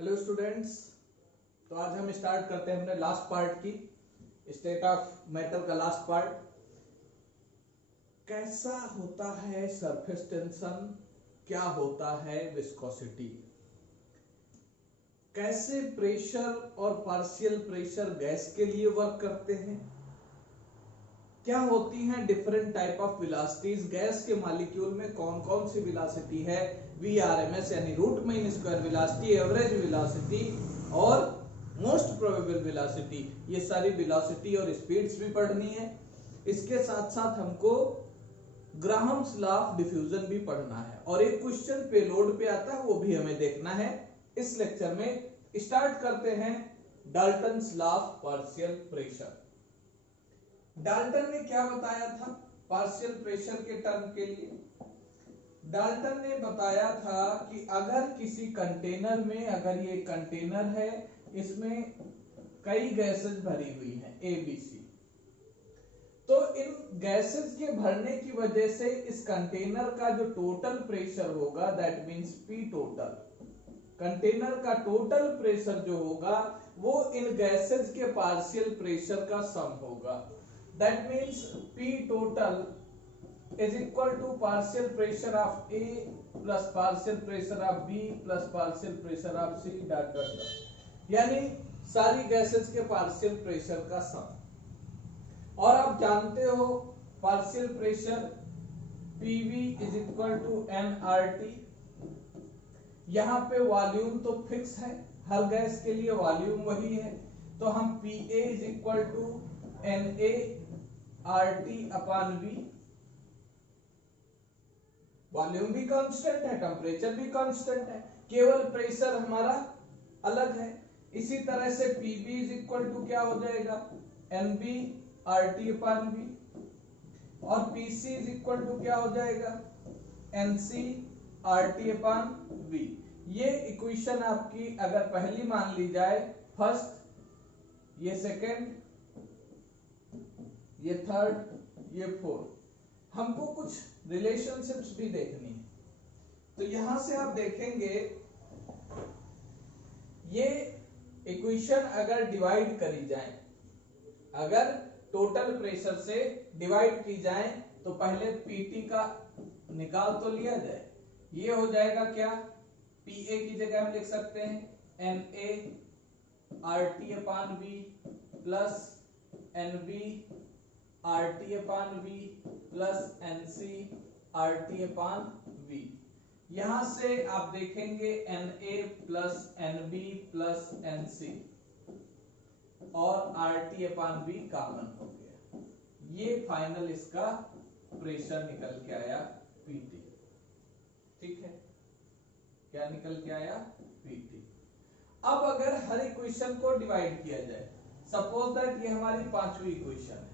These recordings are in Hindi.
Hello students. तो आज हम स्टार्ट करते हैं अपने लास्ट पार्ट की स्टेट ऑफ मैटर का लास्ट पार्ट। कैसा होता है सरफेस टेंशन, क्या होता है विस्कोसिटी, कैसे प्रेशर और पार्शियल प्रेशर गैस के लिए वर्क करते हैं, क्या होती हैं different type of velocities, gas के मॉलिक्यूल में कौन कौन सी वेलोसिटी है, VRMS यानी root mean square velocity, average velocity और मोस्ट प्रोबेबल वेलोसिटी, ये सारी वेलोसिटी और स्पीड्स भी पढ़नी है। इसके साथ साथ हमको ग्राहम्स लॉ ऑफ डिफ्यूजन भी पढ़ना है और एक क्वेश्चन पेलोड पे आता है वो भी हमें देखना है। इस लेक्चर में स्टार्ट करते हैं Dalton's law of partial pressure. Dalton ने क्या बताया था पार्शियल प्रेशर के टर्म के लिए? डाल्टन ने बताया था कि अगर किसी कंटेनर में, अगर ये कंटेनर है, इसमें कई गैसेस भरी हुई हैं ABC, तो इन गैसेस के भरने की वजह से इस कंटेनर का जो टोटल प्रेशर होगा, that means P total, container का टोटल प्रेशर जो होगा वो इन गैसेस के पार्शियल प्रेशर का सम होगा। That means P total is equal to partial pressure of A plus partial pressure of B plus partial pressure of C dot dot dot, यानी सारी गैसेस के पार्शियल प्रेशर का सम। और आप जानते हो partial pressure PV is equal to nRT। यहाँ पे वॉल्यूम तो फिक्स है, हर गैस के लिए वॉल्यूम वही है, तो हम PA is equal to NA RT upon V। Volume भी कांस्टेंट है, टेम्परेचर भी कांस्टेंट है, केवल प्रेशर हमारा अलग है। इसी तरह से PB इज इक्वल टू क्या हो जाएगा, NB RT अपॉन V, और PC इज इक्वल टू क्या हो जाएगा, NC RT अपॉन V। ये इक्वेशन आपकी अगर पहली मान ली जाए, फर्स्ट, ये सेकेंड, ये थर्ड, ये फोर्थ, हमको कुछ रिलेशनशिप्स भी देखनी है। तो यहां से आप देखेंगे ये इक्वेशन अगर डिवाइड करी जाए, अगर टोटल प्रेशर से डिवाइड की जाए तो पहले PT का निकाल तो लिया जाए, ये हो जाएगा क्या, PA की जगह हम लिख सकते हैं NA RT upon V plus NB RT upon V plus NC RT upon V। यहां से आप देखेंगे NA plus NB plus NC और RT अपॉन V कॉमन हो गया, ये फाइनल इसका प्रेशर निकल के आया PT। ठीक है, क्या निकल के आया, PT। अब अगर हर इक्वेशन को डिवाइड किया जाए, सपोज दैट ये हमारी पांचवी इक्वेशन है,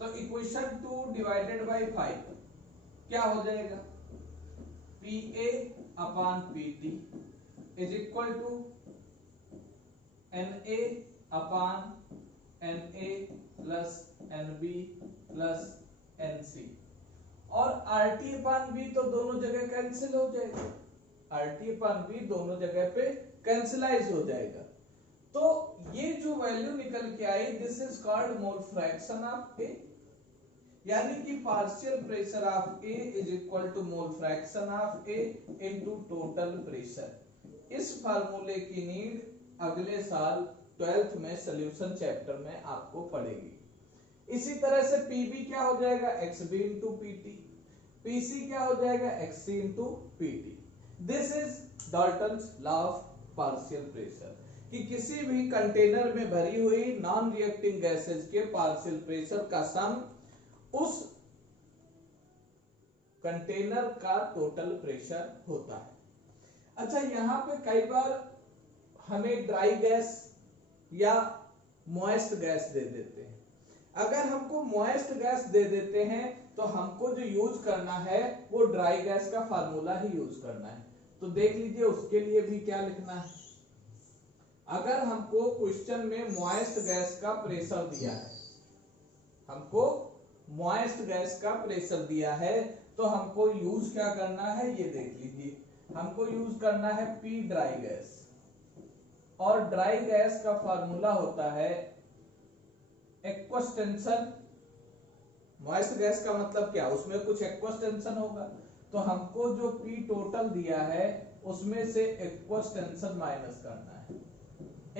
तो इक्वेशन 2 डिवाइडेड बाई 5 क्या हो जाएगा, PA upon PT is equal to NA upon NA plus NB plus NC, और RT अपॉन V तो दोनों जगह कैंसिल हो जाएगा, RT अपॉन V दोनों जगह पे कैंसिलाइज हो जाएगा। तो ये जो वैल्यू निकल के आई, this is called mole fraction of A, यानी कि partial pressure of A is equal to mole fraction of A into total pressure. इस फार्मूले की नीड अगले साल 12th में सॉल्यूशन चैप्टर में आपको पड़ेगी। इसी तरह से PB क्या हो जाएगा, XB इंटू PT, PC क्या हो जाएगा, XC into PT। This is Dalton's law of partial pressure, कि किसी भी कंटेनर में भरी हुई नॉन रिएक्टिंग गैसेज के पार्शियल प्रेशर का सम उस कंटेनर का टोटल प्रेशर होता है। अच्छा, यहां पे कई बार हमें ड्राई गैस या मॉइस्ट गैस दे देते हैं। अगर हमको मॉइस्ट गैस दे देते हैं तो हमको जो यूज करना है वो ड्राई गैस का फार्मूला ही यूज करना है। तो देख लीजिए उसके लिए भी क्या लिखना है। अगर हमको क्वेश्चन में मॉइस्ट गैस का प्रेशर दिया है, हमको मॉइस्ट गैस का प्रेशर दिया है, तो हमको यूज क्या करना है, ये देख लीजिए, हमको यूज करना है P ड्राई गैस। और ड्राई गैस का फार्मूला होता है एक्वस टेंशन। मॉइस्ट गैस का मतलब क्या, उसमें कुछ एक्वस टेंशन होगा, तो हमको जो P टोटल दिया है उसमें से एक्वस टेंशन माइनस करना है।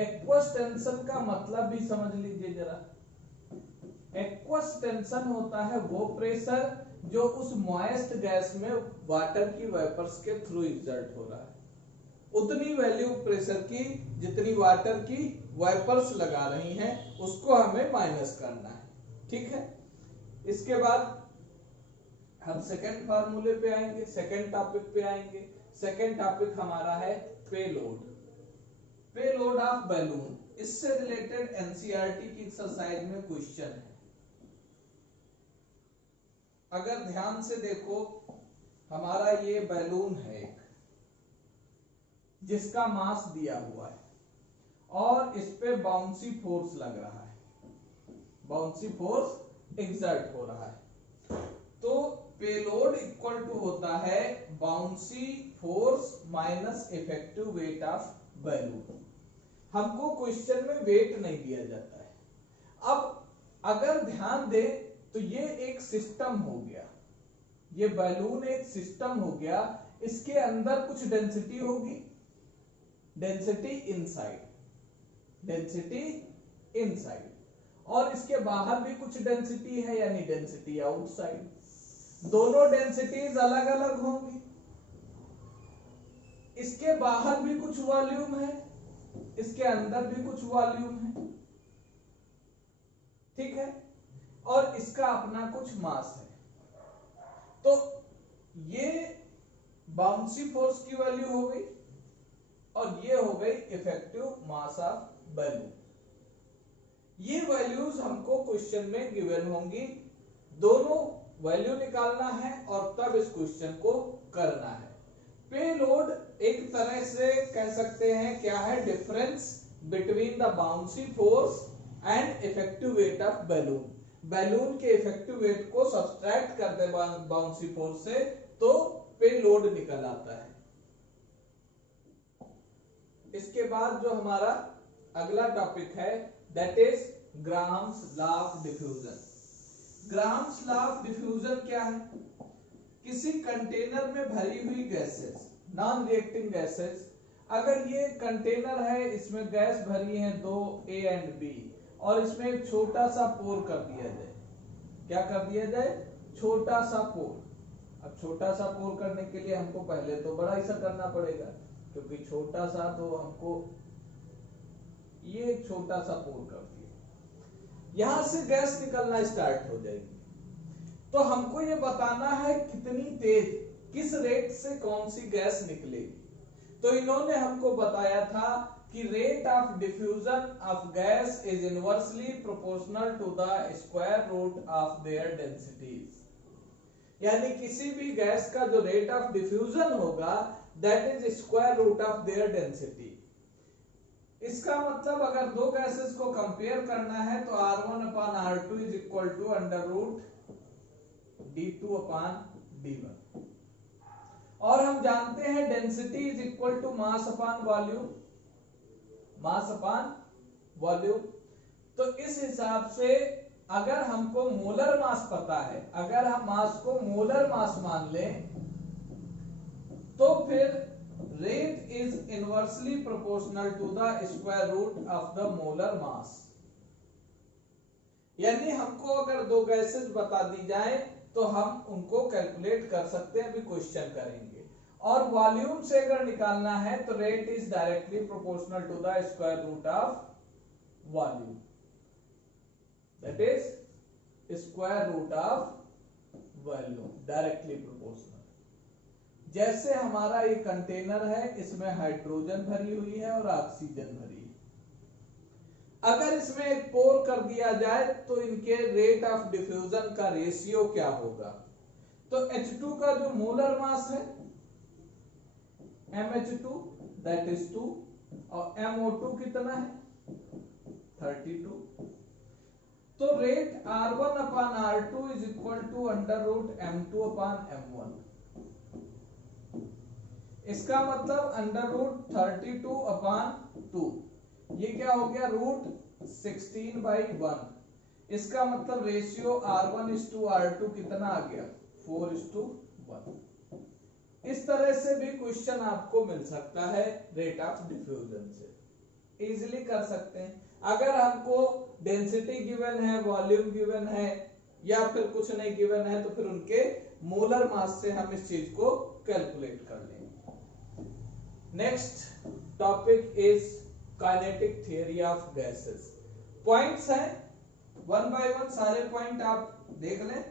एक्वस टेंशन का मतलब भी समझ लीजिए जरा। एक्वस टेंशन होता है वो प्रेशर जो उस मॉइस्ट गैस में वाटर की वेपर्स के थ्रू एक्सर्ट हो रहा है, उतनी वैल्यू प्रेशर की जितनी वाटर की वेपर्स लगा रही हैं उसको हमें माइनस करना है। ठीक है, इसके बाद हम सेकंड फार्मूले पे आएंगे, सेकंड टॉपिक पे आएंगे। सेकंड टॉपिक हमारा है पेलोड, पेलोड ऑफ बैलून। इससे रिलेटेड एनसीईआरटी की एक्सरसाइज में क्वेश्चन है। अगर ध्यान से देखो, हमारा ये बैलून है एक जिसका मास दिया हुआ है और इस पे बाउंसी फोर्स लग रहा है, बाउंसी फोर्स एक्सर्ट हो रहा है, तो पेलोड इक्वल टू होता है bouncy force minus effective weight of balloon. हमको क्वेश्चन में वेट नहीं दिया जाता है। अब अगर ध्यान दें तो ये एक सिस्टम हो गया, ये बैलून एक सिस्टम हो गया, इसके अंदर कुछ डेंसिटी होगी, डेंसिटी इनसाइड, डेंसिटी इनसाइड, और इसके बाहर भी कुछ डेंसिटी है यानी डेंसिटी आउटसाइड। दोनों डेंसिटीज अलग अलग होंगी, इसके बाहर भी कुछ वॉल्यूम है, इसके अंदर भी कुछ वॉल्यूम है, ठीक है, और इसका अपना कुछ मास है। तो ये बाउंसी फोर्स की वैल्यू हो गई और ये हो गई इफेक्टिव मास ऑफ बैलून। ये वैल्यूज हमको क्वेश्चन में गिवन होंगी, दोनों वैल्यू निकालना है और तब इस क्वेश्चन को करना है। पेलोड एक तरह से कह सकते हैं क्या है, difference between the bouncy force and effective weight of balloon. Balloon के इफेक्टिव वेट को सब्सट्रैक्ट कर दे बाउंसी फोर्स से तो पेलोड निकल आता है। इसके बाद जो हमारा अगला टॉपिक है that is Graham's law of diffusion. Graham's law of diffusion क्या है, किसी कंटेनर में भरी हुई गैसेस, नॉन रिएक्टिंग गैसेस, अगर ये कंटेनर है, इसमें गैस भरी है दो ए एंड बी, और इसमें एक छोटा सा पोर कर दिया जाए, क्या कर दिया जाए, छोटा सा पोर। अब छोटा सा पोर करने के लिए हमको पहले तो बड़ा ही सा करना पड़ेगा, क्योंकि छोटा सा तो हमको ये छोटा सा पोर कर दिया, यहां से गैस निकलना स्टार्ट हो जाएगी। तो हमको ये बताना है कितनी तेज, किस रेट से कौन सी गैस निकलेगी। तो इन्होंने हमको बताया था कि rate of diffusion of gas is inversely proportional to the square root of their densities. यानी किसी भी गैस का जो रेट ऑफ डिफ्यूजन होगा that is square root of their density. इसका मतलब अगर दो गैसेस को कंपेयर करना है तो R1 upon R2 is equal to under root D2 upon D1, और हम जानते हैं density is equal to mass upon volume, mass upon volume. तो इस हिसाब से अगर हमको मोलर मास पता है, अगर हम मास को मोलर मास मान लें तो फिर rate is inversely proportional to the square root of the molar mass. यानी हमको अगर दो गैसेस बता दी जाए तो हम उनको कैलकुलेट कर सकते हैं, अभी क्वेश्चन करेंगे। और वॉल्यूम से अगर निकालना है तो rate is directly proportional to the square root of volume, that is square root of volume, directly proportional. जैसे हमारा ये कंटेनर है, इसमें हाइड्रोजन भरी हुई है और ऑक्सीजन भरी है, अगर इसमें एक पोर कर दिया जाए तो इनके रेट ऑफ डिफ्यूजन का रेशियो क्या होगा। तो H2 का जो मोलर मास है MH2 दैट इज 2, और MO2 कितना है 32। तो rate R1 upon R2 is equal to under root M2 upon M1। इसका मतलब अंडर रूट 32 अपान 2, ये क्या हो गया √16/1। इसका मतलब रेशियो R1:R2 कितना आ गया 4:1। इस तरह से भी क्वेश्चन आपको मिल सकता है रेट ऑफ डिफ्यूजन से, इजीली कर सकते हैं। अगर हमको डेंसिटी गिवन है, वॉल्यूम गिवन है या फिर कुछ नहीं गिवन है तो फिर उनके मोलर मास से हम इस चीज को कैलकुलेट कर लेंगे। Next topic is kinetic theory of gases. Points हैं, वन बाय वन सारे पॉइंट आप देख लें।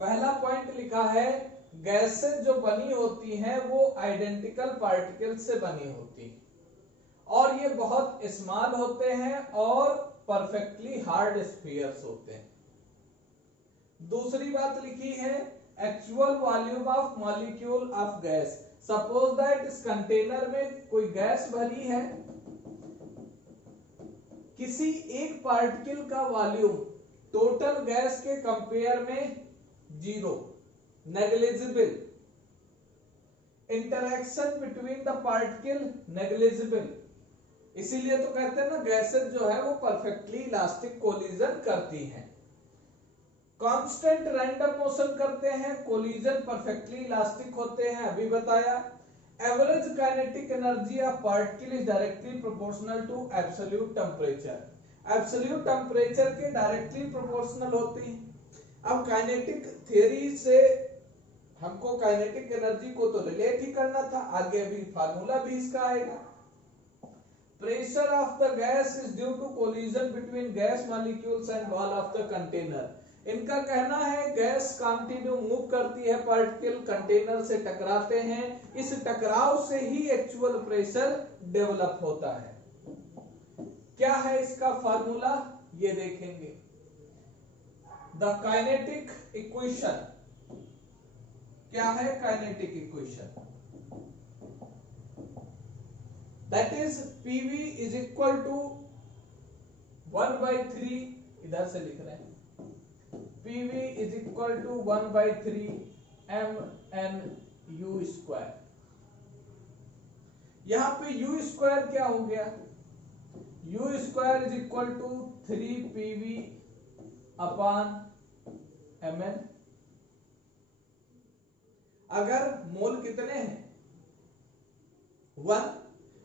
पहला पॉइंट लिखा है गैसेस जो बनी होती हैं वो आइडेंटिकल पार्टिकल से बनी होती हैं और ये बहुत स्मॉल होते हैं और परफेक्टली हार्ड स्फीयर्स होते हैं। दूसरी बात लिखी है actual volume of molecule of gas. Suppose that इस कंटेनर में कोई गैस भरी है, किसी एक पार्टिकल का वॉल्यूम टोटल गैस के कंपेयर में 0, negligible. Interaction between the particle negligible. इसीलिए तो कहते हैं ना गैसेस जो है वो परफेक्टली इलास्टिक कोलिजन करती हैं। कांस्टेंट रैंडम मोशन करते हैं, कोलिजन परफेक्टली इलास्टिक होते हैं, अभी बताया। Average kinetic energy of particle is directly proportional to absolute temperature. Absolute temperature के डायरेक्टली प्रोपोर्शनल होती है। अब काइनेटिक थ्योरी से हमको काइनेटिक एनर्जी को तो रिलेट ही करना था, आगे अभी फार्मूला भी इसका आएगा। Pressure of the gas is due to collision between gas molecules and wall of the container. इनका कहना है गैस कंटिन्यू मूव करती है, पार्टिकल कंटेनर से टकराते हैं, इस टकराव से ही एक्चुअल प्रेशर डेवलप होता है। क्या है इसका फार्मूला ये देखेंगे। द काइनेटिक इक्वेशन क्या है, kinetic equation that is PV is equal to 1/3, इधर से लिख रहे हैं PV is equal to 1/3 mNu²। यहां पे U² क्या हो गया, U² is equal to 3PV/mN। अगर मोल कितने हैं 1,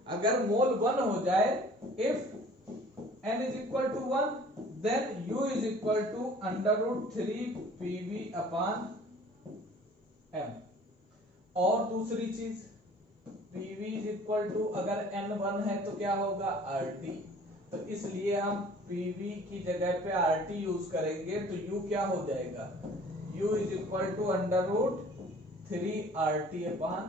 अगर मोल 1 हो जाए, if n is equal to 1 then U is equal to √3PV/m। और दूसरी चीज PV is equal to अगर n1 है तो क्या होगा RT, तो इसलिए हम PV की जगह पे RT यूज करेंगे तो U क्या हो जाएगा, U is equal to √3RT/m।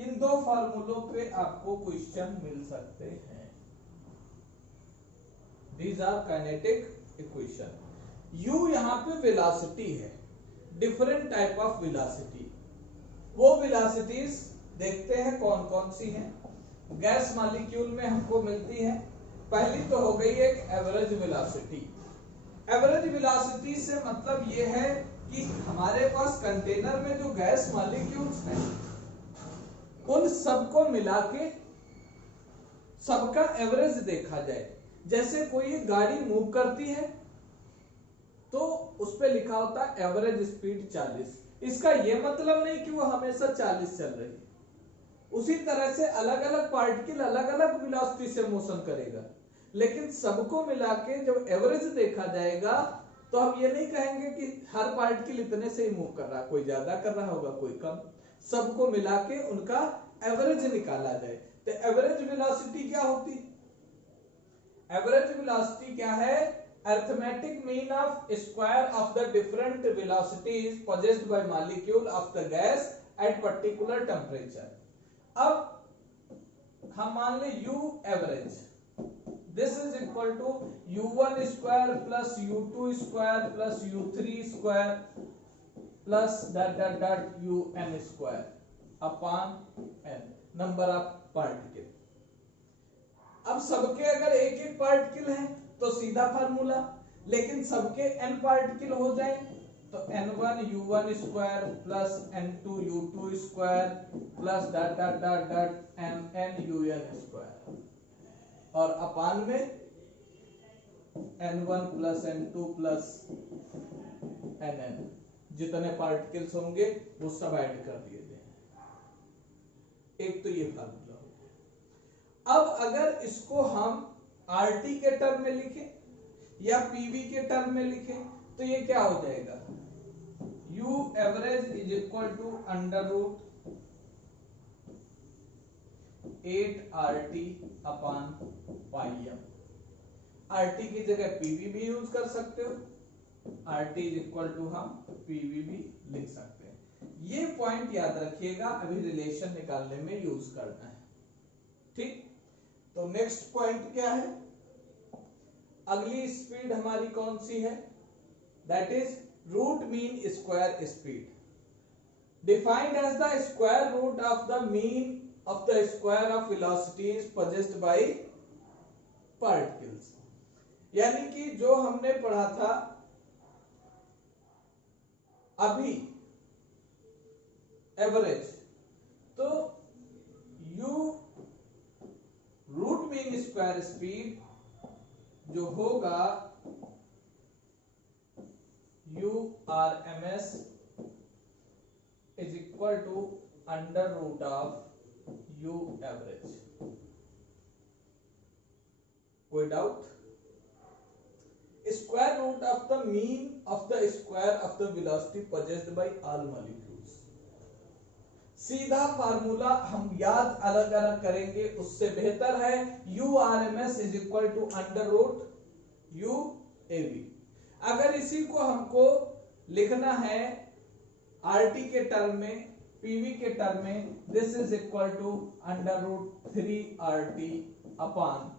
इन दो फार्मूलों पे आपको क्वेश्चन मिल सकते हैं। These are kinetic equation। U यहाँ पे वेलोसिटी है, डिफरेंट टाइप ऑफ वेलोसिटी। वो वेलोसिटीज देखते हैं कौन कौन सी हैं। गैस मॉलिक्यूल में हमको मिलती है, पहली तो हो गई एक एवरेज वेलोसिटी। एवरेज वेलोसिटी से मतलब ये है कि हमारे पास कंटेनर में जो गैस मॉलिक्यूल्स हैं उन सबको मिला के सबका एवरेज देखा जाए। जैसे कोई गाड़ी मूव करती है तो उस पे लिखा होता है एवरेज स्पीड 40। इसका ये मतलब नहीं कि वो हमेशा 40 चल रही है। उसी तरह से अलग अलग पार्टिकल अलग अलग वेलोसिटी से मोशन करेगा, लेकिन सबको मिला के जब एवरेज देखा जाएगा तो हम ये नहीं कहेंगे कि हर पार्टिकल इतने से ही मूव कर रहा है, कोई ज्यादा कर रहा होगा कोई कम। सबको मिला के उनका एवरेज निकाला जाए। तो एवरेज वेलोसिटी क्या होती, एवरेज वेलोसिटी क्या है, arithmetic mean of square of the different velocities possessed by molecule of the gas at particular temperature। अब हम मान ले U average, this is equal to U1 square plus U2 square plus U3 square plus UN square upon n, number of particle। अब सबके अगर एक एक पार्टिकल है तो सीधा फार्मूला, लेकिन सबके n पार्टिकल हो जाए तो n1 u1 square plus n2 u2 square plus dot dot dot dot mn un square, और अपान में n1 plus n2 plus nn, जितने पार्टिकल्स होंगे वो सब ऐड कर दिए थे। एक तो ये फार्मूला हो गया। अब अगर इसको हम RT के टर्म में लिखें या PV के टर्म में लिखें तो ये क्या हो जाएगा, U average is equal to under root 8RT upon pi m। RT की जगह PV भी यूज कर सकते हो, RT इज इक्वल टू हम PV भी लिख सकते हैं। ये पॉइंट याद रखिएगा, अभी रिलेशन निकालने में यूज करना है। ठीक, तो नेक्स्ट पॉइंट क्या है, अगली स्पीड हमारी कौन सी है, that is root mean square speed, defined as the square root of the mean of the square of velocities possessed by particles. यानी कि जो हमने पढ़ा था अभी एवरेज, तो U root mean square speed जो होगा URMS is equal to under root of U average. कोई doubt? Square root of the mean of the square of the velocity possessed by all molecules. सीधा फार्मूला हम याद अलग अलग करेंगे उससे बेहतर है URMS is equal to under root UAV। अगर इसी को हमको लिखना है RT के टर्म में, PV के टर्म में, this is equal to under root 3RT upon,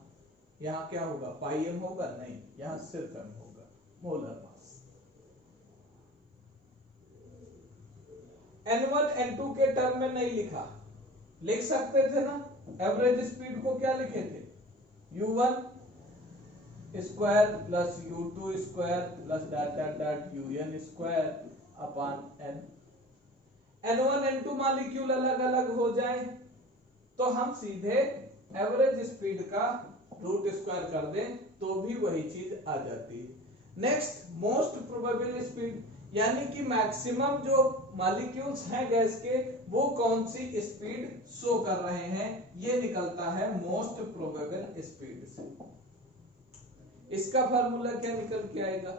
यहां क्या होगा, पाई m होगा, नहीं यहां सिर्फ m होगा, मोलर मास। n1 n2 के टर्म में नहीं लिखा, लिख सकते थे ना, एवरेज स्पीड को क्या लिखे थे, u1 square plus u2 square plus dot dot dot un square upon n। n1 n2 molecule अलग अलग हो जाए तो हम सीधे एवरेज स्पीड का रूट स्क्वायर कर दें तो भी वही चीज आ जाती है। नेक्स्ट, मोस्ट प्रोबेबल स्पीड, यानी कि मैक्सिमम जो मॉलिक्यूल्स हैं गैस के वो कौन सी स्पीड शो कर रहे हैं, ये निकलता है मोस्ट प्रोबेबल स्पीड से। इसका फार्मूला क्या निकल के आएगा,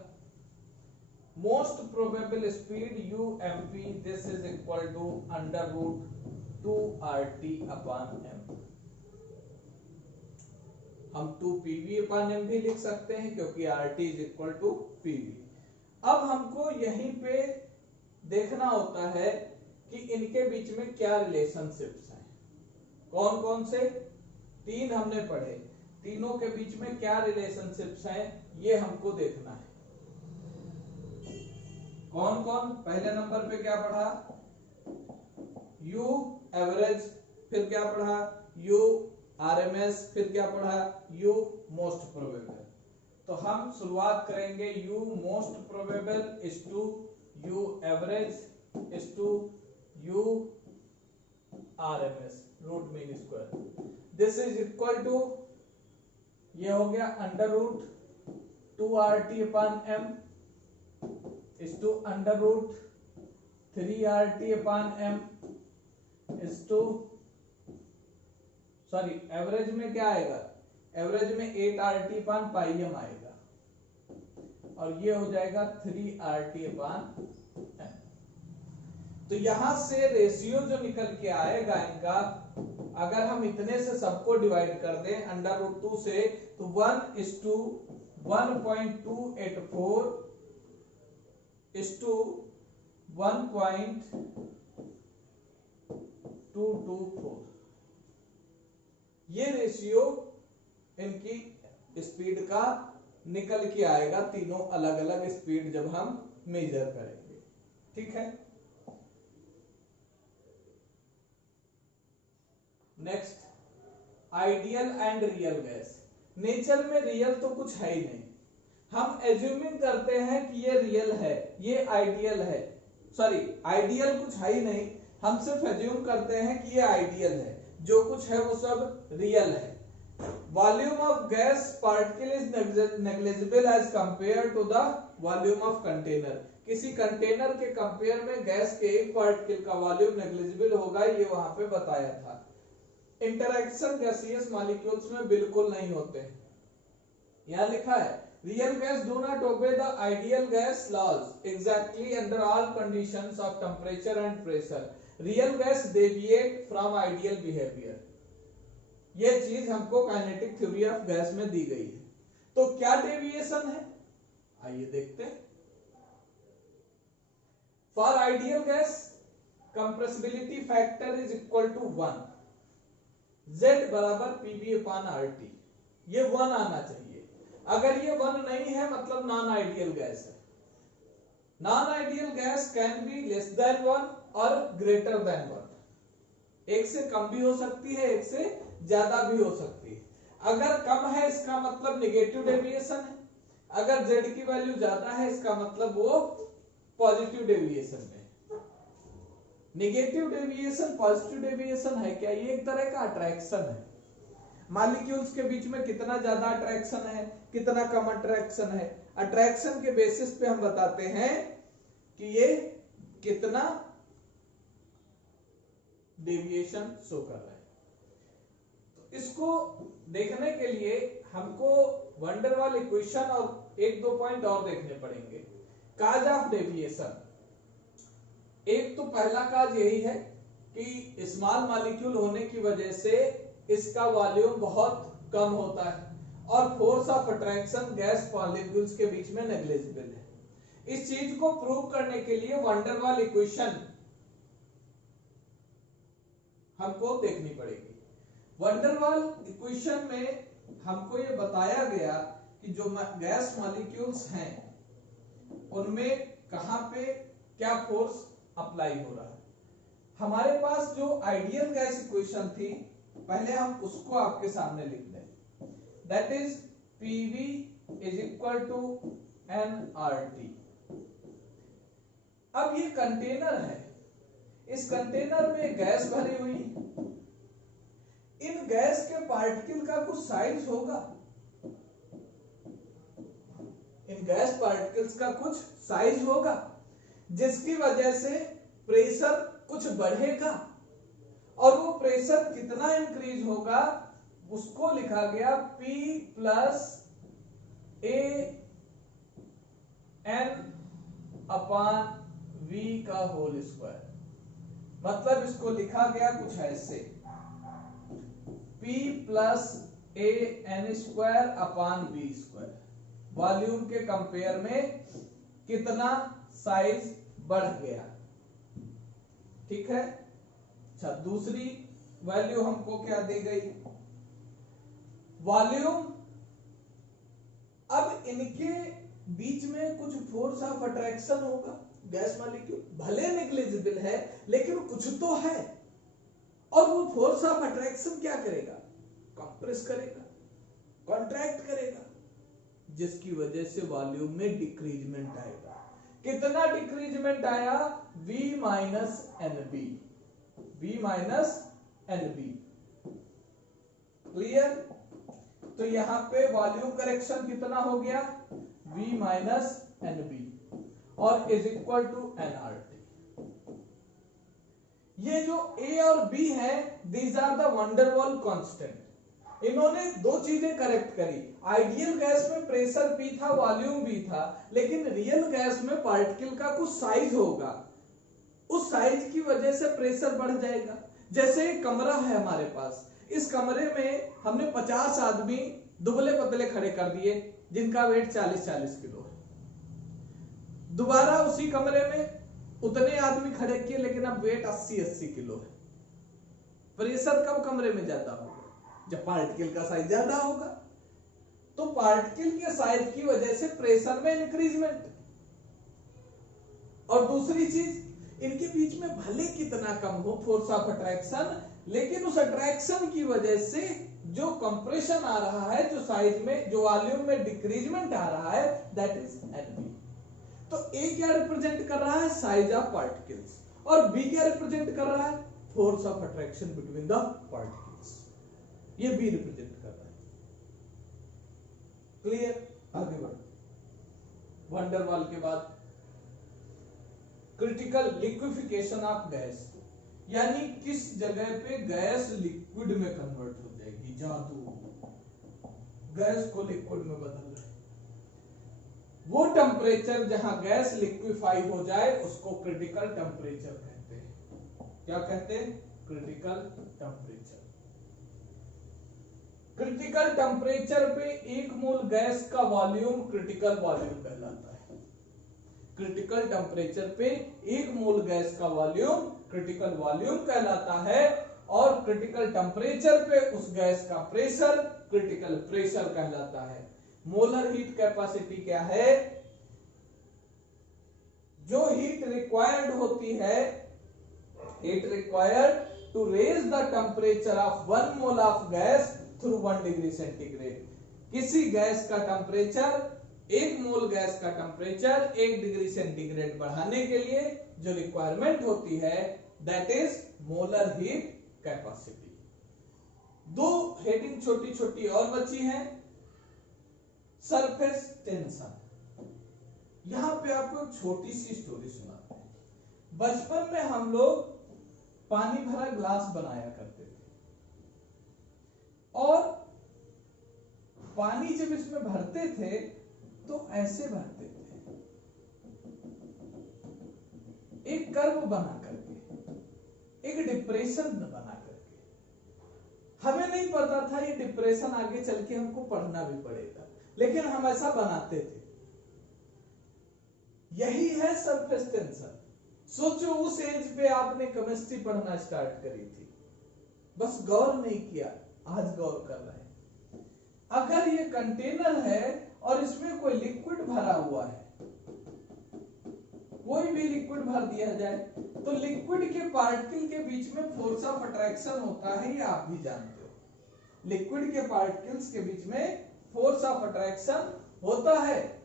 most probable speed UMP, this is equal to under root 2RT upon m। हम 2PV अपान m भी लिख सकते हैं क्योंकि RT is equal to PV। अब हमको यहीं पे देखना होता है कि इनके बीच में क्या रिलेशनशिप्स हैं, कौन कौन से, तीन हमने पढ़े, तीनों के बीच में क्या रिलेशनशिप्स हैं ये हमको देखना है। कौन कौन, पहले नंबर पे क्या पढ़ा, U एवरेज, फिर क्या पढ़ा URMS, फिर क्या पढ़ा U मोस्ट प्रोबेबल। तो हम शुरुआत करेंगे U most probable is to U average is to U RMS root mean square, this is equal to, ये हो गया under root 2RT upon m is to under root 3RT upon m is to, sorry average में क्या आएगा, एवरेज में 8RT अपान पाई m आएगा और ये हो जाएगा 3RT अपान m। तो यहां से रेशियो जो निकल के आएगा इनका, अगर हम इतने से सबको डिवाइड कर दें अंडर रूट 2 से, तो 1 is to 1.284 is to 1.224। ये रेशियो इनकी स्पीड का निकल के आएगा, तीनों अलग अलग स्पीड जब हम मेजर करेंगे। ठीक है, next, ideal and real gas. Nature में रियल तो कुछ है ही नहीं, हम एज्यूमिंग करते हैं कि ये रियल है, ये आइडियल है, सॉरी आइडियल कुछ है ही नहीं, हम सिर्फ एज्यूम करते हैं कि ये आइडियल है, जो कुछ है वो सब रियल है। Volume of gas particle is negligible as compare to the volume of container. किसी कंटेनर के कंपेयर में गैस के एक पार्टिकल का वॉल्यूम नेग्लिजिबल होगा, ये वहां पे बताया था। इंटरैक्शन गैसियस मॉलिक्यूल्स में बिल्कुल नहीं होते हैं। यहां लिखा है real gas do not obey the ideal gas laws exactly under all conditions of temperature and pressure. Real gas deviate from ideal behaviour. यह चीज हमको काइनेटिक थ्योरी ऑफ गैस में दी गई है। तो क्या डेविएशन है, आइए देखते हैं। For ideal gas compressibility factor is equal to 1, Z बराबर PV अपान RT। ये 1 आना चाहिए। अगर ये 1 नहीं है मतलब नॉन आइडियल गैस है। Non ideal gas can be less than 1 और ग्रेटर देन 1। एक से कम भी हो सकती है, एक से ज्यादा भी हो सकती है। अगर कम है इसका मतलब नेगेटिव डेविएशन है, अगर Z की वैल्यू ज्यादा है इसका मतलब वो पॉजिटिव डेविएशन है। नेगेटिव डेविएशन पॉजिटिव डेविएशन है क्या? ये एक तरह का अट्रैक्शन है। मॉलिक्यूल्स के बीच में कितना ज्यादा अट्रैक्शन है, कितना कम अट्रैक्शन है, अट्रैक्शन के बेसिस पे हम बताते हैं कि ये कितना डेविएशन शो कर रहा है। तो इसको देखने के लिए हमको वंडर वाल इक्वेशन और एक दो पॉइंट और देखने पड़ेंगे। काज ऑफ डेविएशन, एक तो पहला काज यही है कि स्मॉल मॉलिक्यूल होने की वजह से इसका वॉल्यूम बहुत कम होता है और force of attraction gas molecules के बीच में नेग्लिजिबल है। इस चीज को प्रूव करने के लिए वंडर वाल इक्वेशन हमको देखनी पड़ेगी। वंडर वाल इक्वेशन में हमको ये बताया गया कि जो गैस मॉलिक्यूल्स हैं उनमें कहां पे क्या फोर्स अप्लाई हो रहा है। हमारे पास जो आइडियल गैस इक्वेशन थी, पहले हम उसको आपके सामने लिख दें। That is PV is equal to nRT। अब ये कंटेनर है, इस कंटेनर में गैस भरी हुई है। इन गैस के पार्टिकल का कुछ साइज होगा, इन गैस पार्टिकल्स का कुछ साइज होगा जिसकी वजह से प्रेशर कुछ बढ़ेगा और वो प्रेशर कितना इंक्रीज होगा उसको लिखा गया P plus A N upon V का होल स्क्वायर। मतलब इसको लिखा गया कुछ ऐसे P plus A N square upon V square. Volume के कंपेयर में कितना साइज बढ़ गया, ठीक है। अच्छा, दूसरी वैल्यू हमको क्या दी गई, वॉल्यूम। अब इनके बीच में कुछ फोर्स ऑफ अट्रैक्शन होगा, गैस मॉलिक्यूल भले नेग्लिजिबल है लेकिन कुछ तो है, और वो फोर्स ऑफ अट्रैक्शन क्या करेगा, कंप्रेस करेगा, कॉन्ट्रैक्ट करेगा, जिसकी वजह से वॉल्यूम में डिक्रीजमेंट आएगा। कितना डिक्रीजमेंट आया, V minus NB, V minus NB। Clear? तो यहां पे वॉल्यूम करेक्शन कितना हो गया, V माइनस NB और इज इक्वल टू nRT। ये जो A और B है, these are the van der Waals constant. इन्होंने दो चीजें करेक्ट करी। आइडियल गैस में प्रेशर P था, वॉल्यूम भी था, लेकिन रियल गैस में पार्टिकल का कुछ साइज होगा, उस साइज की वजह से प्रेशर बढ़ जाएगा। जैसे एक कमरा है हमारे पास, इस कमरे में हमने 50 आदमी दुबले पतले खड़े कर दिए जिनका वेट 40-40 किलो है। दोबारा उसी कमरे में उतने आदमी खड़े किए लेकिन अब वेट 80-80 किलो है। प्रेशर कब कमरे में ज्यादा होगा, जब पार्टिकल का साइज ज्यादा होगा। तो पार्टिकल के साइज की वजह से प्रेशर में इंक्रीजमेंट। और दूसरी चीज, इनके बीच में भले कितना कम हो फोर्स ऑफ अट्रैक्शन, लेकिन उस अट्रैक्शन की वजह से जो कंप्रेशन आ रहा है, जो साइज में, जो वॉल्यूम में डिक्रीजमेंट आ रहा है, दैट इज एनवी। तो ए क्या रिप्रेजेंट कर रहा है? Size of particles. और बी क्या रिप्रेजेंट कर रहा है? Force of attraction between the particles. ये बी रिप्रेजेंट कर रहा है। क्लियर? आगे बढ़ो। वंडरवाल के बाद क्रिटिकल लिक्विफिकेशन ऑफ गैस, यानी किस जगह पे गैस लिक्विड में कन्वर्ट हो जाएगी। जादू, गैस को लिक्विड में बदल रहा है। वो टेम्परेचर जहां गैस लिक्विफाई हो जाए उसको क्रिटिकल टेम्परेचर कहते हैं। क्या कहते हैं? Critical temperature. क्रिटिकल टेम्परेचर पे एक मोल गैस का वॉल्यूम क्रिटिकल वॉल्यूम कहलाता है। क्रिटिकल टेम्परेचर पे एक मोल गैस का वॉल्यूम क्रिटिकल वॉल्यूम कहलाता है, और क्रिटिकल टेम्परेचर पे उस गैस का प्रेशर क्रिटिकल प्रेशर कहलाता है। मोलर हीट कैपेसिटी क्या है? जो हीट रिक्वायर्ड होती है, heat required to raise the temperature of 1 mole of gas through 1 degree centigrade. किसी गैस का टेम्परेचर, एक मोल गैस का टेम्परेचर 1 डिग्री सेंटीग्रेड बढ़ाने के लिए जो रिक्वायरमेंट होती है, that is molar heat capacity. दो हेडिंग छोटी छोटी और बची हैं। Surface tension. यहां पे आपको एक छोटी सी स्टोरी सुनाते हैं। बचपन में हम लोग पानी भरा ग्लास बनाया करते थे, और पानी जब इसमें भरते थे तो ऐसे भरते थे, एक कर्व बना करके, एक डिप्रेशन बना करके। हमें नहीं पता था ये डिप्रेशन आगे चल के हमको पढ़ना भी पड़ेगा, लेकिन हम ऐसा बनाते थे। यही है सरफेस टेंशन। सोचो उस एज पे आपने केमिस्ट्री पढ़ना स्टार्ट करी थी, बस गौर नहीं किया, आज गौर कर रहे हैं। अगर ये कंटेनर है और इसमें कोई लिक्विड भरा हुआ है, कोई भी लिक्विड भर दिया जाए, तो लिक्विड के पार्टिकल के बीच में फोर्स ऑफ अट्रैक्शन होता है, ये आप भी जानते हो। लिक्विड के पार्टिकल्स के बीच में फोर्स ऑफ अट्रैक्शन होता है।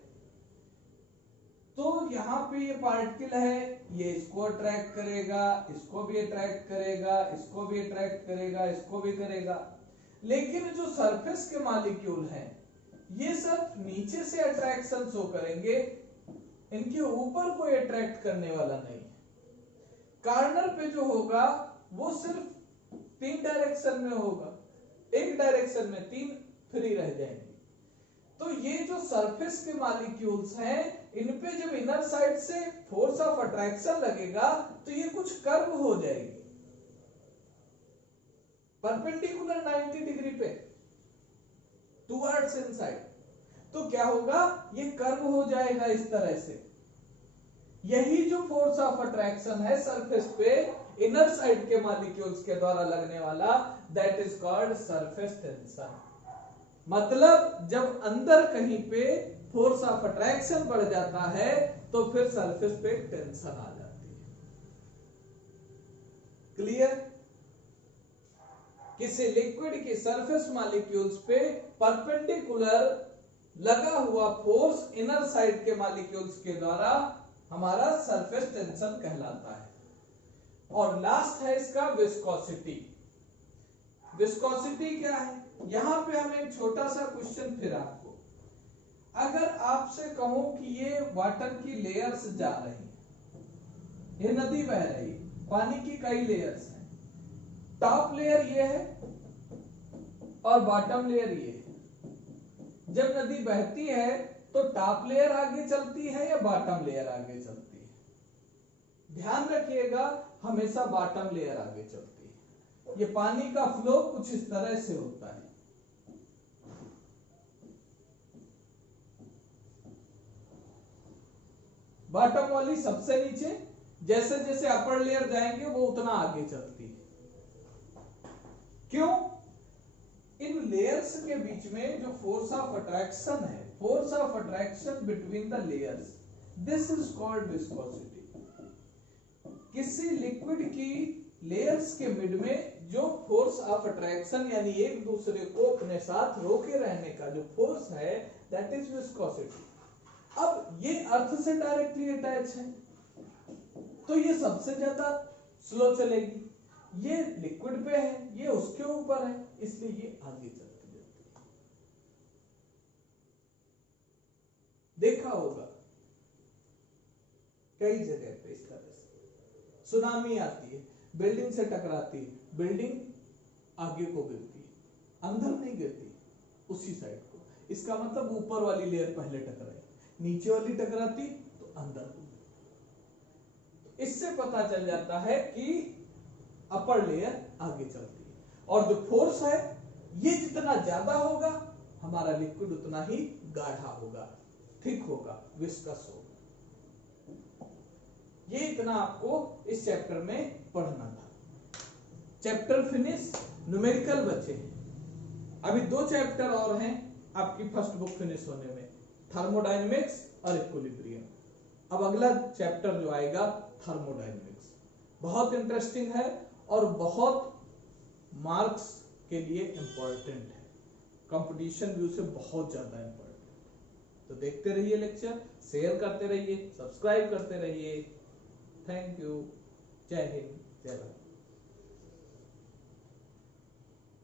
तो यहां पे ये पार्टिकल है, ये इसको अट्रैक्ट करेगा, इसको भी अट्रैक्ट करेगा, इसको भी अट्रैक्ट करेगा, इसको भी करेगा। लेकिन जो सरफेस के मॉलिक्यूल हैं, ये सब नीचे से अट्रैक्शन शो करेंगे, इनके ऊपर कोई अट्रैक्ट करने वाला नहीं है। कार्नर पे जो होगा वो सिर्फ 3 डायरेक्शन में होगा, एक डायरेक्शन में 3 फ्री रह जाएंगे। तो ये जो सरफेस के मॉलिक्यूल्स हैं, इन पे जब इनर साइड से फोर्स ऑफ अट्रैक्शन लगेगा तो ये कुछ कर्व हो जाएगी परपेंडिकुलर 90 डिग्री पे टुवर्ड्स इनसाइड। तो क्या होगा? ये कर्व हो जाएगा इस तरह से। यही जो फोर्स ऑफ अट्रैक्शन है सरफेस पे इनर साइड के मॉलिक्यूल्स के द्वारा लगने वाला, that is called surface tension. मतलब जब अंदर कहीं पे फोर्स ऑफ अट्रैक्शन बढ़ जाता है तो फिर सरफेस पे टेंशन आ जाती है। क्लियर? किसी लिक्विड की सरफेस मॉलिक्यूल्स पे परपेंडिकुलर लगा हुआ फोर्स इनर साइड के मॉलिक्यूल्स के द्वारा हमारा सरफेस टेंशन कहलाता है। और लास्ट है इसका विस्कोसिटी। विस्कोसिटी क्या है? यहां पे हम एक छोटा सा क्वेश्चन फिर आपको, अगर आपसे कहूं कि ये वाटर की लेयर्स जा रही हैं, ये नदी बह रही है, पानी की कई लेयर्स हैं, टॉप लेयर ये है और बॉटम लेयर ये है। जब नदी बहती है तो टॉप लेयर आगे चलती है या बॉटम लेयर आगे चलती है? ध्यान रखिएगा, हमेशा बॉटम लेयर आगे चलती है। ये पानी का फ्लो कुछ इस तरह से होता है। बॉटम वाली सबसे नीचे, जैसे जैसे अपर लेयर जाएंगे वो उतना आगे चलती है। क्यों? इन लेयर्स के बीच में जो फोर्स ऑफ अट्रैक्शन है, force of attraction between the layers, this is called viscosity. किसी लिक्विड की लेयर्स के मिड में जो फोर्स ऑफ अट्रैक्शन यानी एक दूसरे को अपने साथ रोके रहने का जो फोर्स है दैट इज विस्कोसिटी। अब ये अर्थ से डायरेक्टली अटैच है तो ये सबसे ज्यादा स्लो चलेगी, ये लिक्विड पे है, ये उसके ऊपर है, इसलिए ये आगे चलती जाती है। देखा होगा कई जगह पे इस तरह से सुनामी आती है, बिल्डिंग से टकराती है, बिल्डिंग आगे को गिरती है, अंदर नहीं गिरती, उसी साइड को। इसका मतलब ऊपर वाली लेयर पहले टकराई, नीचे वाली टकराती तो अंदर को। इससे पता चल जाता है कि अपर लेयर आगे चलती है, और जो फोर्स है ये जितना ज्यादा होगा हमारा लिक्विड उतना ही गाढ़ा होगा, थिक होगा, विस्कस होगा। ये इतना आपको इस चैप्टर में पढ़ना था। चैप्टर फिनिश, न्यूमेरिकल बचे हैं, अभी 2 चैप्टर और हैं आपकी फर्स्ट बुक फिनिश होने में, थर्मोडायनेमिक्स और इक्विलिब्रियम। अब अगला चैप्टर जो आएगा थर्मोडायनेमिक्स, बहुत इंटरेस्टिंग है और बहुत मार्क्स के लिए इंपॉर्टेंट है, कंपटीशन व्यू से बहुत ज्यादा इंपॉर्टेंट। तो देखते रहिए लेक्चर, शेयर करते रहिए, सब्सक्राइब करते रहिए। Thank you. जय हिंद, जय भारत।